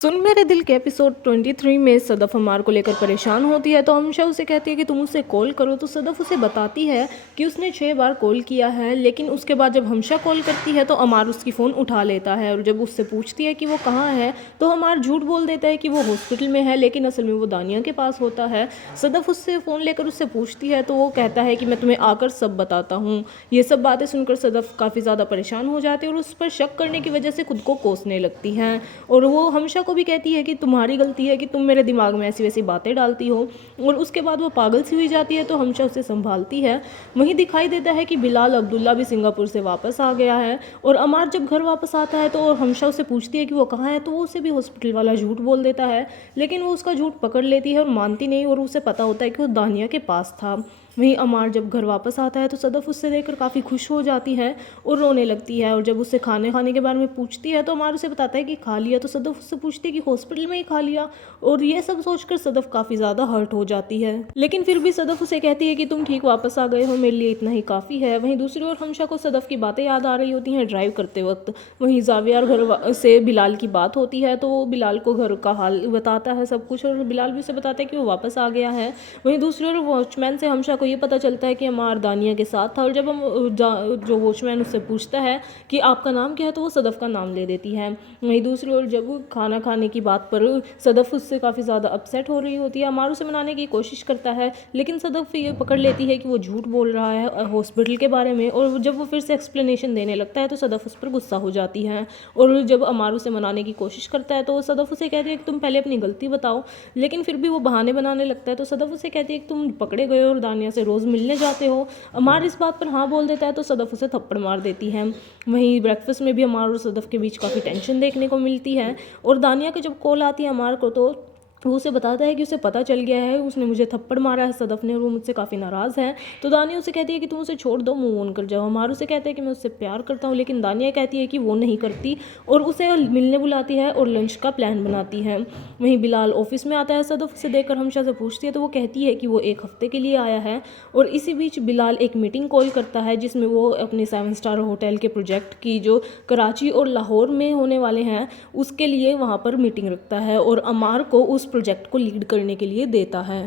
सुन मेरे दिल के एपिसोड 23 में सदफ अमार को लेकर परेशान होती है तो हमशा उसे कहती है कि तुम उसे कॉल करो। तो सदफ उसे बताती है कि उसने 6 बार कॉल किया है, लेकिन उसके बाद जब हमशा कॉल करती है तो अमार उसकी फ़ोन उठा लेता है। और जब उससे पूछती है कि वो कहाँ है तो अमार झूठ बोल देता है कि वो हॉस्पिटल में है, लेकिन असल में वो दानिया के पास होता है। सदफ उससे फ़ोन लेकर उससे पूछती है तो वो कहता है कि मैं तुम्हें आकर सब बताता हूँ। ये सब बातें सुनकर सदफ काफ़ी ज़्यादा परेशान हो जाती है और उस पर शक करने की वजह से खुद को कोसने लगती हैं। और वो हमशा को भी कहती है कि तुम्हारी गलती है कि तुम मेरे दिमाग में ऐसी वैसी बातें डालती हो। और उसके बाद वो पागल सी हुई जाती है तो हमशा उसे संभालती है। वहीं दिखाई देता है कि बिलाल अब्दुल्ला भी सिंगापुर से वापस आ गया है। और अमार जब घर वापस आता है तो हमशा उसे पूछती है कि वो कहाँ है, तो वो उसे भी हॉस्पिटल वाला झूठ बोल देता है। लेकिन वो उसका झूठ पकड़ लेती है और मानती नहीं, और उसे पता होता है कि वो दानिया के पास था। वहीं अमार जब घर वापस आता है तो सदफ उससे देखकर काफ़ी खुश हो जाती है और रोने लगती है। और जब उससे खाने के बारे में पूछती है तो अमार उसे बताता है कि खा लिया। तो सदफ उससे पूछती है कि हॉस्पिटल में ही खा लिया। और ये सब सोचकर सदफ काफ़ी ज़्यादा हर्ट हो जाती है, लेकिन फिर भी सदफ उसे कहती है कि तुम ठीक वापस आ गए हो, मेरे लिए इतना ही काफ़ी है। वहीं दूसरी ओर हमशा को सदफ की बातें याद आ रही होती हैं ड्राइव करते वक्त। वहीं जाविया घर से बिलाल की बात होती है तो वो बिलाल को घर का हाल बताता है सब कुछ, और बिलाल भी उसे बताता है कि वो वापस आ गया है। वहीं दूसरी ओर वॉचमैन से हमशा को ये पता चलता है कि अमार दानिया के साथ था। और जब जो वॉचमैन उससे पूछता है कि आपका नाम क्या है तो वो सदफ का नाम ले देती है। वहीं दूसरी ओर जब खाना खाने की बात पर सदफ उससे काफ़ी ज़्यादा अपसेट हो रही होती है। अमार उसे मनाने की कोशिश करता है, लेकिन सदफ ये पकड़ लेती है कि वो झूठ बोल रहा है हॉस्पिटल के बारे में। और जब वो फिर से एक्सप्लेनेशन देने लगता है तो सदफ उस पर गुस्सा हो जाती है। और जब अमार उसे मनाने की कोशिश करता है तो सदफ उसे कहती है कि तुम पहले अपनी गलती बताओ, लेकिन फिर भी वो बहाने बनाने लगता है। तो सदफ उसे कहती है कि तुम पकड़े गए और दानिया से रोज़ मिलने जाते हो। अमार इस बात पर हाँ बोल देता है तो सदफ उसे थप्पड़ मार देती है। वहीं ब्रेकफास्ट में भी अमार और सदफ के बीच काफ़ी टेंशन देखने को मिलती है। और दानिया की जब कॉल आती है अमार को तो वो उसे बताता है कि उसे पता चल गया है, उसने मुझे थप्पड़ मारा है सदफ ने, और वो मुझसे काफ़ी नाराज़ है। तो दानिया उसे कहती है कि तुम उसे छोड़ दो, मूव ऑन कर जाओ। अमार उसे कहते हैं कि मैं उससे प्यार करता हूँ, लेकिन दानिया कहती है कि वो नहीं करती और उसे मिलने बुलाती है और लंच का प्लान बनाती है। वहीं बिलाल ऑफिस में आता है, सदफ उसे देखकर हमशा से पूछती है तो वो कहती है कि वो 1 हफ्ते के लिए आया है। और इसी बीच बिलाल एक मीटिंग कॉल करता है जिसमें वो अपने 7 स्टार होटल के प्रोजेक्ट की जो कराची और लाहौर में होने वाले हैं उसके लिए वहाँ पर मीटिंग रखता है और अमार को उस प्रोजेक्ट को लीड करने के लिए देता है।